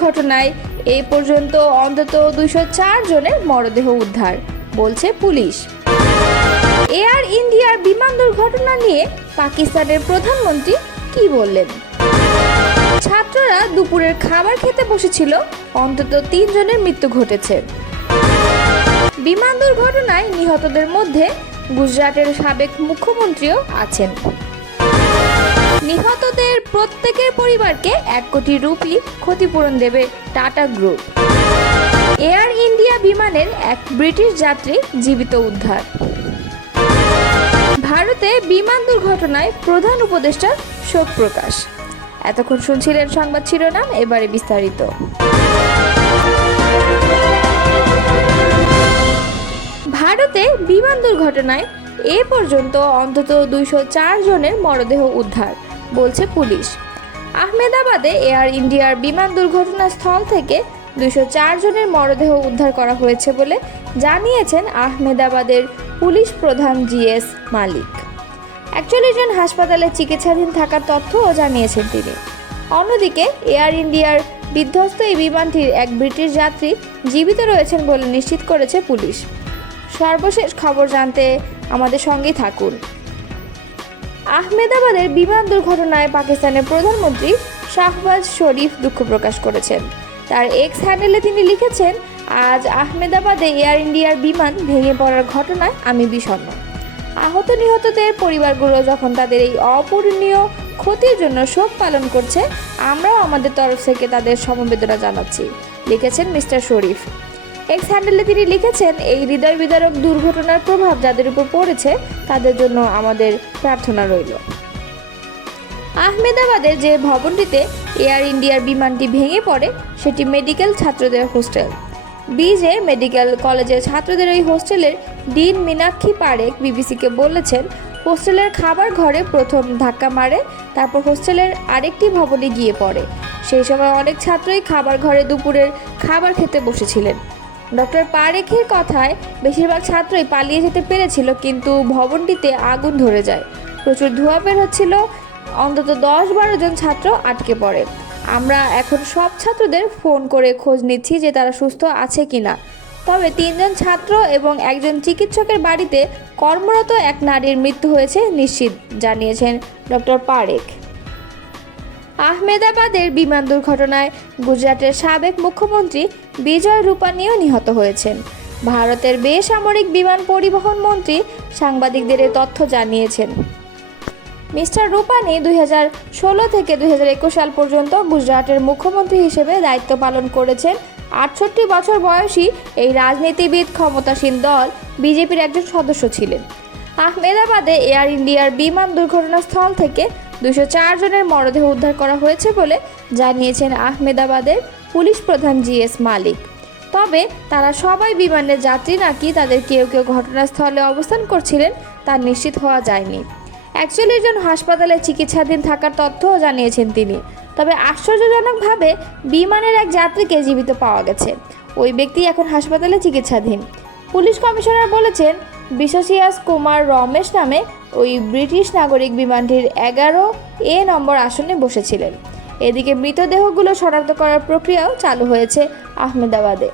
দুর্ঘটনায় এ পর্যন্ত অন্তত 204 জনের মরদেহ উদ্ধার, বলছে পুলিশ। এয়ার ইন্ডিয়ার বিমান দুর্ঘটনা নিয়ে পাকিস্তানের প্রধানমন্ত্রী কি বললেন? ছাত্ররা দুপুরের খাবার খেতে বসেছিল, অন্তত 3 জনের মৃত্যু ঘটেছে। বিমান দুর্ঘটনায় নিহতদের মধ্যে গুজরাটের সাবেক মুখ্যমন্ত্রীও আছেন। নিহতদের প্রত্যেকের পরিবারকে 1 কোটি রুপি ক্ষতিপূরণ দেবে টাটা গ্রুপ। এয়ার ইন্ডিয়া বিমানের এক ব্রিটিশ যাত্রী জীবিত উদ্ধার। ভারতে বিমান দুর্ঘটনায় প্রধান উপদেষ্টার শোক প্রকাশ। এতক্ষণ শুনছিলেন সংবাদ শিরোনাম, এবারে বিস্তারিত। ভারতে বিমান দুর্ঘটনায় এ পর্যন্ত অন্তত 204 জনের মরদেহ উদ্ধার, বলছে পুলিশ। আহমেদাবাদে এয়ার ইন্ডিয়ার বিমান দুর্ঘটনাস্থল থেকে 204 জনের মরদেহ উদ্ধার করা হয়েছে বলে জানিয়েছেন আহমেদাবাদের পুলিশ প্রধান জিএস মালিক। 41 জন হাসপাতালে চিকিৎসাধীন থাকার তথ্যও জানিয়েছেন তিনি। অন্যদিকে এয়ার ইন্ডিয়ার বিধ্বস্ত এই বিমানটির এক ব্রিটিশ যাত্রী জীবিত রয়েছেন বলে নিশ্চিত করেছে পুলিশ। সর্বশেষ খবর জানতে আমাদের সঙ্গেই থাকুন। আহমেদাবাদের বিমান দুর্ঘটনায় পাকিস্তানের প্রধানমন্ত্রী শাহবাজ শরীফ দুঃখ প্রকাশ করেছেন। তার এক্স হ্যান্ডেলে তিনি লিখেছেন, আজ আহমেদাবাদে এয়ার ইন্ডিয়ার বিমান ভেঙে পড়ার ঘটনায় আমি বিষণ্ণ। আহত নিহতদের পরিবারগুলো যখন তাদের এই অপূরণীয় ক্ষতির জন্য শোক পালন করছে, আমরাও আমাদের তরফ থেকে তাদের সমবেদনা জানাচ্ছি, লিখেছেন মিস্টার শরীফ। এক্স হ্যান্ডেলে তিনি লিখেছেন, এই হৃদয় বিদারক দুর্ঘটনার প্রভাব যাদের উপর পড়েছে তাদের জন্য আমাদের প্রার্থনা রইল। আহমেদাবাদের যে ভবনটিতে এয়ার ইন্ডিয়ার বিমানটি ভেঙে পড়ে সেটি মেডিকেল ছাত্রদের হোস্টেল। বিজে মেডিকেল কলেজের ছাত্রদের ওই হোস্টেলের ডিন মীনাক্ষী পারেখ বিবিসিকে বলেছেন, হোস্টেলের খাবার ঘরে প্রথম ধাক্কা মারে, তারপর হোস্টেলের আরেকটি ভবনে গিয়ে পড়ে। সেই সময় অনেক ছাত্রই খাবার ঘরে দুপুরের খাবার খেতে বসেছিলেন। ডক্টর পারেখের কথায় বেশিরভাগ ছাত্রই পালিয়ে যেতে পেরেছিল, কিন্তু ভবনটিতে আগুন ধরে যায়। প্রচুর ধোঁয়া বের হচ্ছিল, অন্তত 10-12 জন ছাত্র আটকে পড়ে। আমরা এখন সব ছাত্রদের ফোন করে খোঁজ নিচ্ছি যে তারা সুস্থ আছে কিনা। তবে 3 জন ছাত্র এবং একজন চিকিৎসকের বাড়িতে কর্মরত এক নারীর মৃত্যু হয়েছে নিশ্চিত, জানিয়েছেন ডক্টর পারেখ। আহমেদাবাদের বিমান দুর্ঘটনায় গুজরাটের সাবেক মুখ্যমন্ত্রী বিজয় রূপানীও নিহত হয়েছেন। ভারতের বেসামরিক বিমান পরিবহন মন্ত্রী সাংবাদিকদের এ তথ্য জানিয়েছেন। মিস্টার রূপানী 2016 থেকে 2021 সাল পর্যন্ত গুজরাটের মুখ্যমন্ত্রী হিসেবে দায়িত্ব পালন করেছেন। 68 বছর বয়সী এই রাজনীতিবিদ ক্ষমতাসীন দল বিজেপির একজন সদস্য ছিলেন। আহমেদাবাদে এয়ার ইন্ডিয়ার বিমান দুর্ঘটনাস্থল থেকে 204 জনের মরদেহ উদ্ধার করা হয়েছে বলে জানিয়েছেন আহমেদাবাদের পুলিশ প্রধান জিএস মালিক। তবে তারা সবাই বিমানের যাত্রী নাকি তাদের কেউ কেউ ঘটনাস্থলে অবস্থান করছিলেন তা নিশ্চিত হওয়া যায়নি। 41 জন হাসপাতালে চিকিৎসাধীন থাকার তথ্যও জানিয়েছেন তিনি। তবে আশ্চর্যজনকভাবে বিমানের এক যাত্রীকে জীবিত পাওয়া গেছে। ওই ব্যক্তি এখন হাসপাতালে চিকিৎসাধীন। পুলিশ কমিশনার বলেছেন, বিশ্বসিয়াস কুমার রমেশ নামে ওই ব্রিটিশ নাগরিক বিমানটির 11A নম্বর আসনে বসেছিলেন। এদিকে মৃতদেহগুলো শনাক্ত করার প্রক্রিয়াও চালু হয়েছে আহমেদাবাদে।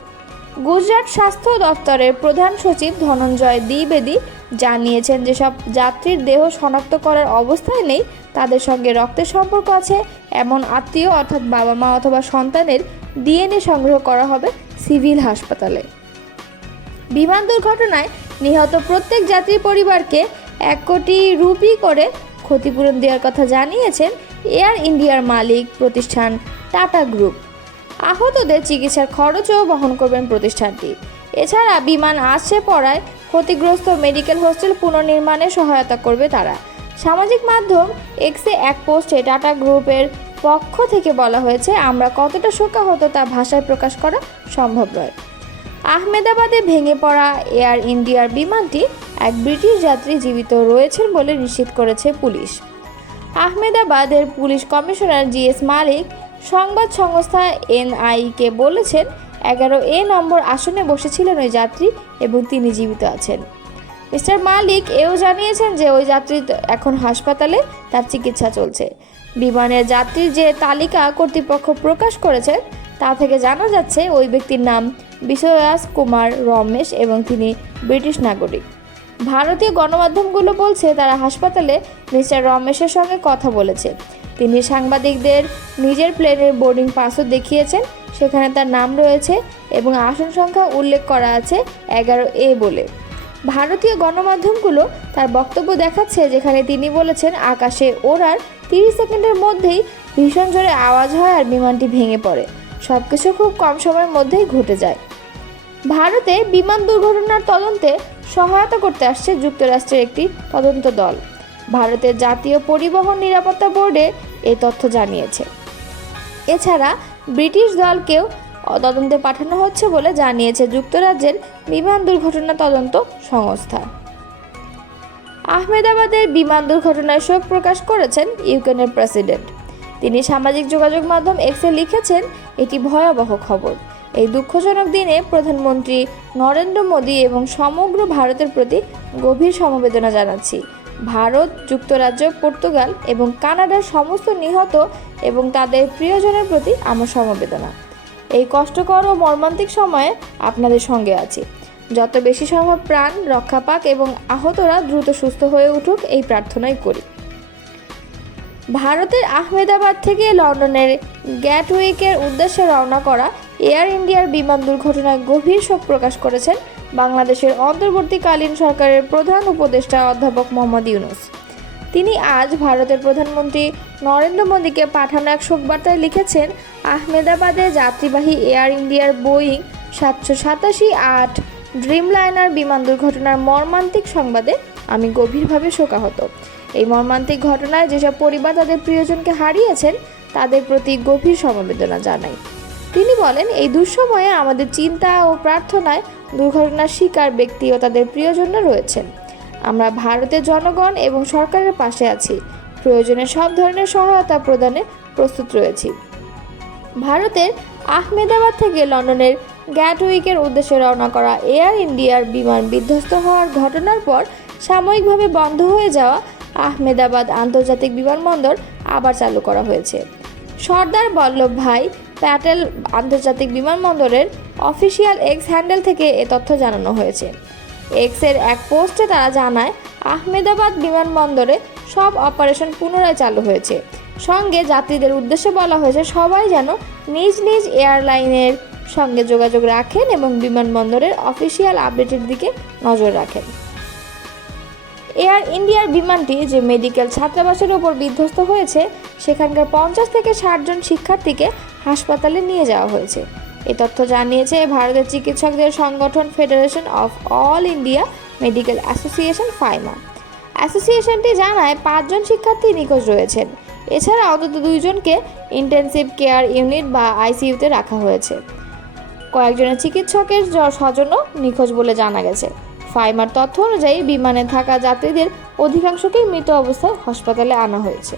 গুজরাট স্বাস্থ্য দপ্তরের প্রধান সচিব ধনঞ্জয় দ্বিবেদী জানিয়েছেন, যেসব যাত্রীর দেহ শনাক্ত করার অবস্থায় নেই তাদের সঙ্গে রক্তের সম্পর্ক আছে এমন আত্মীয় অর্থাৎ বাবা মা অথবা সন্তানের ডিএনএ সংগ্রহ করা হবে সিভিল হাসপাতালে। বিমান দুর্ঘটনায় নিহত প্রত্যেক যাত্রীর পরিবারকে 1 কোটি রুপি করে ক্ষতিপূরণ দেওয়ার কথা জানিয়েছেন এয়ার ইন্ডিয়ার মালিক প্রতিষ্ঠান টাটা গ্রুপ। আহতদের চিকিৎসার খরচও বহন করবেন প্রতিষ্ঠানটি। এছাড়া বিমান আছড়ে পড়ায় ক্ষতিগ্রস্ত মেডিকেল হোস্টেল পুনর্নির্মাণে সহায়তা করবে তারা। সামাজিক মাধ্যম এক্সে এক পোস্টে টাটা গ্রুপের পক্ষ থেকে বলা হয়েছে, আমরা কতটা শোকাহত তা ভাষায় প্রকাশ করা সম্ভব নয়। আহমেদাবাদে ভেঙে পড়া এয়ার ইন্ডিয়ার বিমানটি এক ব্রিটিশ যাত্রী জীবিত রয়েছেন বলে নিশ্চিত করেছে পুলিশ। আহমেদাবাদের পুলিশ কমিশনার জিএস মালিক সংবাদ সংস্থা এনআইকে বলেছেন, 11A নম্বর আসনে বসেছিলেন ওই যাত্রী এবং তিনি জীবিত আছেন। মিস্টার মালিক এও জানিয়েছেন যে ওই যাত্রী এখন হাসপাতালে, তার চিকিৎসা চলছে। বিমানের যাত্রীর যে তালিকা কর্তৃপক্ষ প্রকাশ করেছে তা থেকে জানা যাচ্ছে ওই ব্যক্তির নাম বিশ্বরাজ কুমার রমেশ এবং তিনি ব্রিটিশ নাগরিক। ভারতীয় গণমাধ্যমগুলো বলছে তারা হাসপাতালে মিস্টার রমেশের সঙ্গে কথা বলেছে। তিনি সাংবাদিকদের নিজের প্লেনের বোর্ডিং পাসও দেখিয়েছেন, সেখানে তার নাম রয়েছে এবং আসন সংখ্যা উল্লেখ করা আছে 11A বলে। ভারতীয় গণমাধ্যমগুলো তার বক্তব্য দেখাচ্ছে, যেখানে তিনি বলেছেন আকাশে ওড়ার 30 সেকেন্ডের মধ্যেই ভীষণ জোরে আওয়াজ হয় আর বিমানটি ভেঙে পড়ে। সবকিছু খুব কম সময়ের মধ্যেই ঘটে যায়। ভারতে বিমান দুর্ঘটনার তদন্তে সহায়তা করতে আসছে যুক্তরাষ্ট্রের একটি তদন্ত দল। ভারতের জাতীয় পরিবহন নিরাপত্তা বোর্ডে এই তথ্য জানিয়েছে। এছাড়া ব্রিটিশ দলকেও তদন্তে পাঠানো হচ্ছে বলে জানিয়েছে যুক্তরাজ্যের বিমান দুর্ঘটনা তদন্ত সংস্থা। আহমেদাবাদের বিমান দুর্ঘটনায় শোক প্রকাশ করেছেন ইউক্রেনের প্রেসিডেন্ট। তিনি সামাজিক যোগাযোগ মাধ্যম এক্সে লিখেছেন, এটি ভয়াবহ খবর। এই দুঃখজনক দিনে প্রধানমন্ত্রী নরেন্দ্র মোদী এবং সমগ্র ভারতের প্রতি গভীর সমবেদনা জানাচ্ছি। ভারত, যুক্তরাজ্য, পর্তুগাল এবং কানাডার সমস্ত নিহত এবং তাদের প্রিয়জনের প্রতি আমার সমবেদনা। এই কষ্টকর ও মর্মান্তিক সময়ে আপনাদের সঙ্গে আছি। যত বেশি সম্ভব প্রাণ রক্ষা পাক এবং আহতরা দ্রুত সুস্থ হয়ে উঠুক, এই প্রার্থনাই করি। ভারতের আহমেদাবাদ থেকে লন্ডনের গ্যাটউইকের উদ্দেশ্যে রওনা করা এয়ার ইন্ডিয়ার বিমান দুর্ঘটনায় গভীর শোক প্রকাশ করেছেন বাংলাদেশের অন্তর্বর্তীকালীন সরকারের প্রধান উপদেষ্টা অধ্যাপক মোহাম্মদ ইউনূস। তিনি আজ ভারতের প্রধানমন্ত্রী নরেন্দ্র মোদীকে পাঠানো এক শোকবার্তায় লিখেছেন, আহমেদাবাদে যাত্রীবাহী এয়ার ইন্ডিয়ার বোয়িং 787-8 ড্রিমলাইনার বিমান দুর্ঘটনার মর্মান্তিক সংবাদে আমি গভীরভাবে শোকাহত। এই মর্মান্তিক ঘটনায় যেসব পরিবার তাদের প্রিয়জনকে হারিয়েছেন তাদের প্রতি গভীর সমবেদনা জানাই। তিনি বলেন, এই দুঃসময়ে আমাদের চিন্তা ও প্রার্থনায় দুর্ঘটনার শিকার ব্যক্তি ও তাদের প্রিয়জনরা রয়েছেন। আমরা ভারতের জনগণ এবং সরকারের পাশে আছি। প্রয়োজনে সব ধরনের সহায়তা প্রদানে প্রস্তুত রয়েছি। ভারতের আহমেদাবাদ থেকে লন্ডনের গ্যাটউইকের উদ্দেশ্যে রওনা করা এয়ার ইন্ডিয়ার বিমান বিধ্বস্ত হওয়ার ঘটনার পর সাময়িকভাবে বন্ধ হয়ে যাওয়া আহমেদাবাদ আন্তর্জাতিক বিমানবন্দর আবার চালু করা হয়েছে। সর্দার বল্লভভাই প্যাটেল আন্তর্জাতিক বিমানবন্দরের অফিসিয়াল এক্স হ্যান্ডেল থেকে এ তথ্য জানানো হয়েছে। এক্সের এক পোস্টে তারা জানায়, আহমেদাবাদ বিমানবন্দরে সব অপারেশন পুনরায় চালু হয়েছে। সঙ্গে যাত্রীদের উদ্দেশ্যে বলা হয়েছে সবাই যেন নিজ নিজ এয়ারলাইনের সঙ্গে যোগাযোগ রাখেন এবং বিমানবন্দরের অফিসিয়াল আপডেটের দিকে নজর রাখেন। এয়ার ইন্ডিয়ার বিমানটি যে মেডিকেল ছাত্রাবাসের ওপর বিধ্বস্ত হয়েছে সেখানকার 50 থেকে 60 জন শিক্ষার্থীকে হাসপাতালে নিয়ে যাওয়া হয়েছে। এ তথ্য জানিয়েছে ভারতের চিকিৎসকদের সংগঠন Federation of All India Medical Association FAIMA. অ্যাসোসিয়েশনটি জানায় 5 জন শিক্ষার্থী নিখোঁজ রয়েছেন। এছাড়া অন্তত 2 জনকে ইন্টেনসিভ কেয়ার ইউনিট বা আইসিইউতে রাখা হয়েছে। কয়েকজনের চিকিৎসকের স্বজনও নিখোঁজ বলে জানা গেছে। ফাইমার তথ্য অনুযায়ী বিমানে থাকা যাত্রীদের অধিকাংশকেই মৃত অবস্থায় হাসপাতালে আনা হয়েছে।